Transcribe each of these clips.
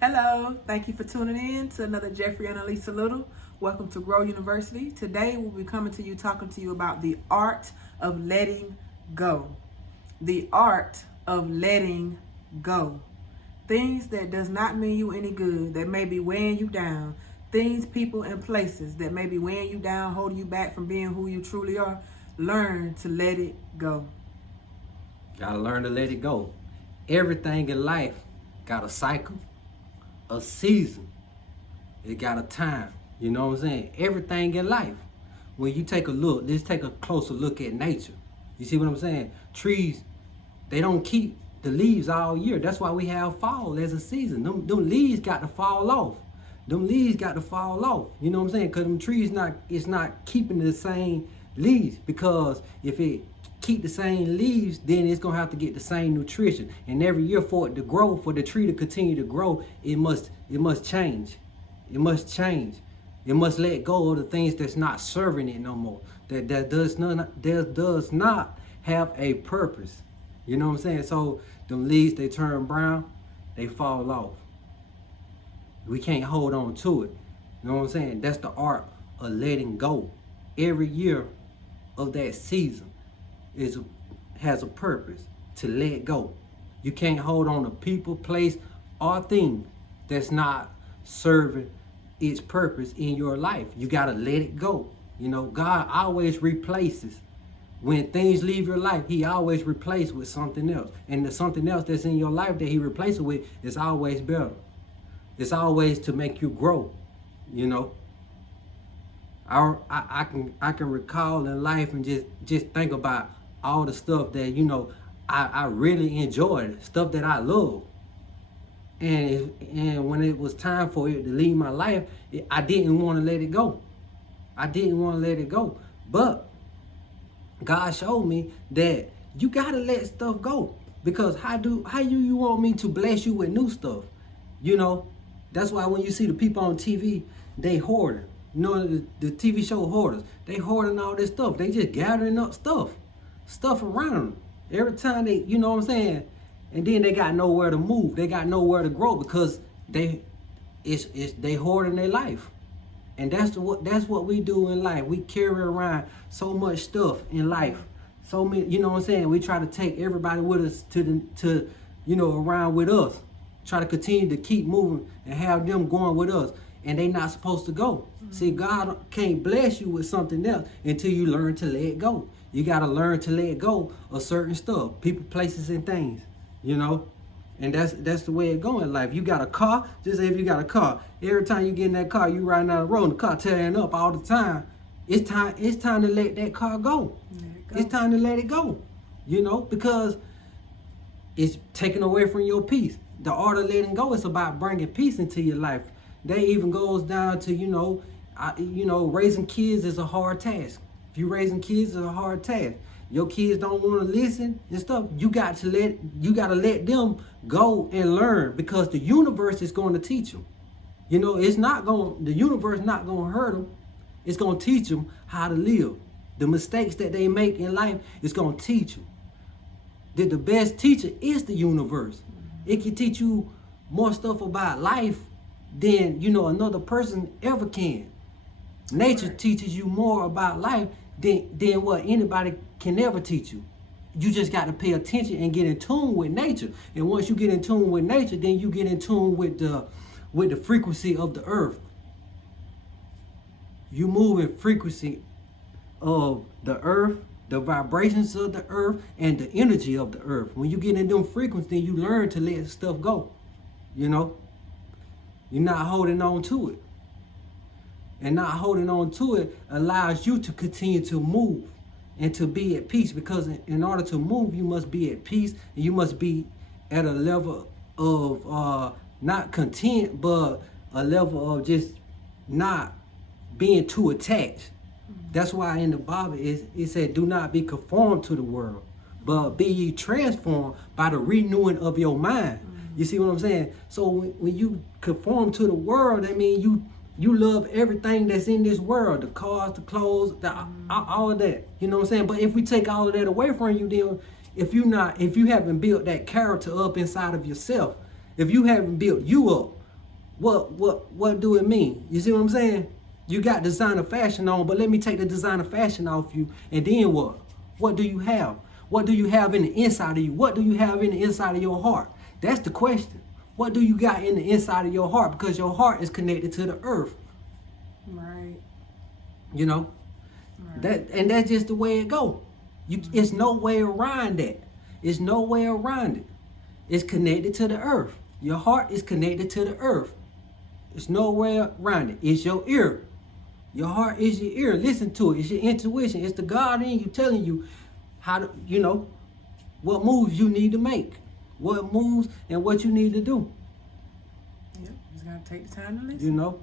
Hello, thank you for tuning in to another Jeffrey and Alysa Little. Welcome to Grow University. Today we'll be coming to you talking to you about the art of letting go. The art of letting go. Things that does not mean you any good, that may be weighing you down. Things, people, and places that may be weighing you down, holding you back from being who you truly are. Learn to let it go. Gotta learn to let it go. Everything in life got a cycle, a season. It got a time. You know what I'm saying? Everything in life. When you take a look, let's take a closer look at nature. You see what I'm saying? Trees, they don't keep the leaves all year. That's why we have fall as a season. Them leaves got to fall off. Them leaves got to fall off. You know what I'm saying? Because them trees it's not keeping the same leaves. Because if it keep the same leaves, then it's gonna have to get the same nutrition. And every year for it to grow, for the tree to continue to grow, it must change. It must change. It must let go of the things that's not serving it no more. That does not have a purpose. You know what I'm saying? So them leaves, they turn brown, they fall off. We can't hold on to it. You know what I'm saying? That's the art of letting go. Every year of that season has a purpose, to let go. You can't hold on to people, place, or thing that's not serving its purpose in your life. You gotta let it go. You know, God always replaces. When things leave your life, He always replaces with something else. And the something else that's in your life that He replaces with is always better. It's always to make you grow, you know. I can recall in life and just think about all the stuff that, you know, I really enjoyed, stuff that I love. And when it was time for it to leave my life, I didn't want to let it go. I didn't want to let it go. But God showed me that you gotta let stuff go. Because how you want me to bless you with new stuff? You know, that's why when you see the people on TV, they hoarding. You know, the TV show hoarders, they hoarding all this stuff. They just gathering up stuff around them. Every time they, you know what I'm saying? And then they got nowhere to move. They got nowhere to grow because they hoarding their life. And that's what we do in life. We carry around so much stuff in life. So many, you know what I'm saying? We try to take everybody with us to you know, around with us. Try to continue to keep moving and have them going with us. And they not supposed to go. Mm-hmm. See, God can't bless you with something else until you learn to let go. You got to learn to let go of certain stuff, people, places, and things, you know. And that's the way it go in life. You got a car, just say if you got a car, every time you get in that car, you riding down the road, and the car tearing up all the time. It's time to let that car go. It's time to let it go, you know, because it's taken away from your peace. The art of letting go is about bringing peace into your life. That even goes down to, you know, raising kids is a hard task. If you raising kids, it's a hard task. Your kids don't want to listen and stuff. You got to let them go and learn, because the universe is going to teach them. You know, the universe not going to hurt them. It's going to teach them how to live. The mistakes that they make in life is going to teach them. That the best teacher is the universe. It can teach you more stuff about life than, you know, another person ever can. Nature teaches you more about life than what anybody can ever teach you. You just got to pay attention and get in tune with nature. And once you get in tune with nature, then you get in tune with the frequency of the earth. You move in frequency of the earth, the vibrations of the earth, and the energy of the earth. When you get in them frequencies, then you learn to let stuff go. You know, you're not holding on to it. And not holding on to it allows you to continue to move and to be at peace. Because in order to move, you must be at peace, and you must be at a level of not content, but a level of just not being too attached. That's why in the Bible it said, do not be conformed to the world, but be ye transformed by the renewing of your mind. You see what I'm saying? So when you conform to the world, I mean, you love everything that's in this world, the cars, the clothes, all of that. You know what I'm saying? But if we take all of that away from you, then if you haven't built that character up inside of yourself, if you haven't built you up, What do it mean? You see what I'm saying? You got designer fashion on, but let me take the designer fashion off you, and then what? What do you have? What do you have in the inside of you? What do you have in the inside of your heart? That's the question. What do you got in the inside of your heart? Because your heart is connected to the earth. Right. You know? That's just the way it go. It's no way around that. It's no way around it. It's connected to the earth. Your heart is connected to the earth. It's no way around it. It's your ear. Your heart is your ear. Listen to it. It's your intuition. It's the God in you telling you how to, what moves you need to make. What moves and what you need to do. Yep. Just gotta take the time to listen.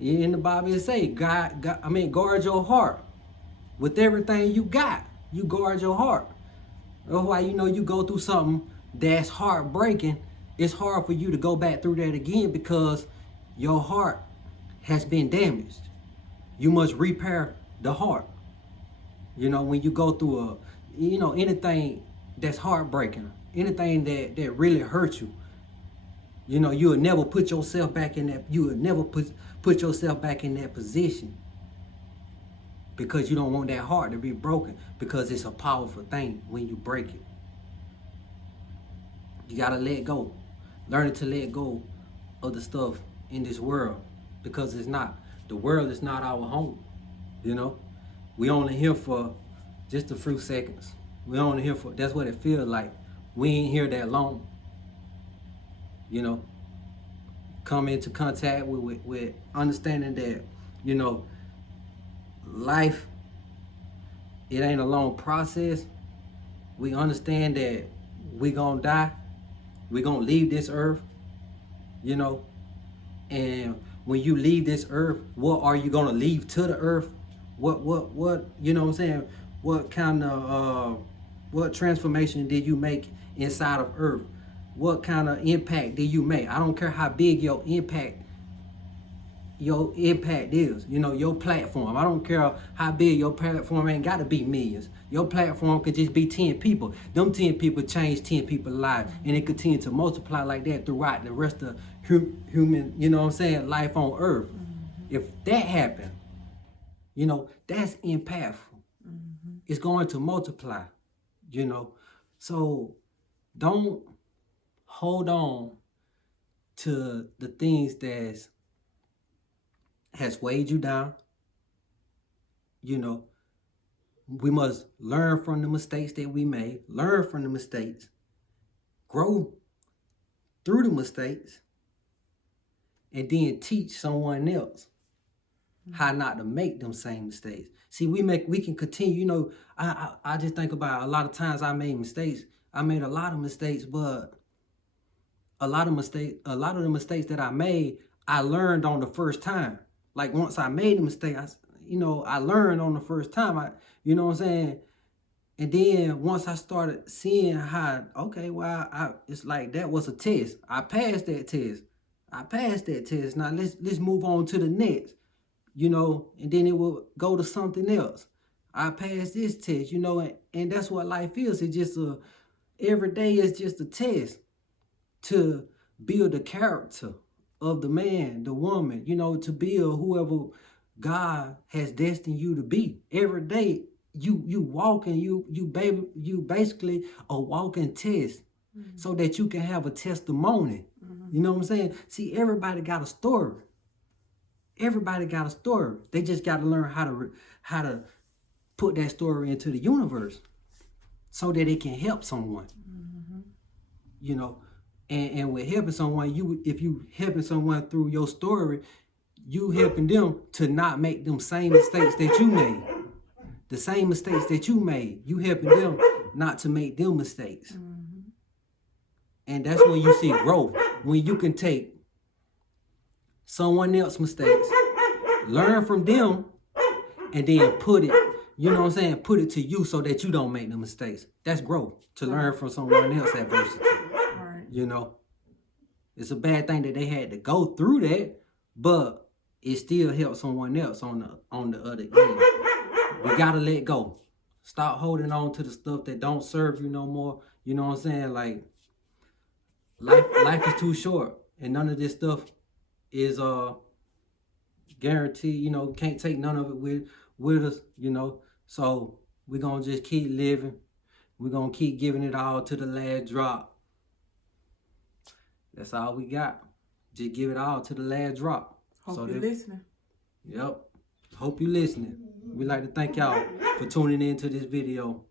In the Bible it say, guard your heart. With everything you got, you guard your heart. That's why you go through something that's heartbreaking. It's hard for you to go back through that again because your heart has been damaged. You must repair the heart. When you go through anything that's heartbreaking, anything that really hurts you, you'll never put yourself back in that. You will never put yourself back in that position because you don't want that heart to be broken because it's a powerful thing when you break it. You gotta let go. Learning to let go of the stuff in this world because the world is not our home. We only here for just a few seconds. We only here for, that's what it feels like. We ain't here that long. Come into contact with understanding that, life, it ain't a long process. We understand that we gonna die. We gonna leave this earth, and when you leave this earth, what are you gonna leave to the earth? What, what I'm saying? What kind of, what transformation did you make inside of earth? What kind of impact did you make? I don't care how big your impact is, your platform. I don't care how big your platform ain't got to be millions. Your platform could just be 10 people. Them 10 people change 10 people's lives, and it continue to multiply like that throughout the rest of human, life on earth. If that happened, that's impactful. It's going to multiply, So don't hold on to the things that has weighed you down. We must learn from the mistakes that we made, learn from the mistakes, grow through the mistakes, and then teach someone else how not to make them same mistakes. See, we can continue, I just think about a lot of times I made mistakes. I made a lot of mistakes, but a lot of the mistakes that I made, I learned on the first time. Like once I made a mistake, I learned on the first time. You know what I'm saying? And then once I started seeing how, okay, well, it's like that was a test. I passed that test. Now let's move on to the next, and then it will go to something else. I passed this test, and that's what life is. It's just every day is just a test to build the character of the man, the woman, to build whoever God has destined you to be. Every day you walk and you basically a walking test, so that you can have a testimony. You know what I'm saying? See, everybody got a story. They just got to learn how to put that story into the universe so that it can help someone. And with helping someone, if you helping someone through your story, you helping them to not make them same mistakes that you made. The same mistakes that you made, you helping them not to make them mistakes. And that's when you see growth. When you can take someone else's mistakes, learn from them, and then put it, put it to you so that you don't make the mistakes. That's growth, to learn from someone else's adversity. It's a bad thing that they had to go through that, but it still helps someone else on the other end. We gotta let go. Stop holding on to the stuff that don't serve you no more. You know what I'm saying? Like life is too short, and none of this stuff is guaranteed. You know, can't take none of it with us. You know, so we're gonna just keep living. We're gonna keep giving it all to the last drop. That's all we got. Just give it all to the last drop. Hope you're listening. Yep. Hope you're listening. We'd like to thank y'all for tuning in to this video.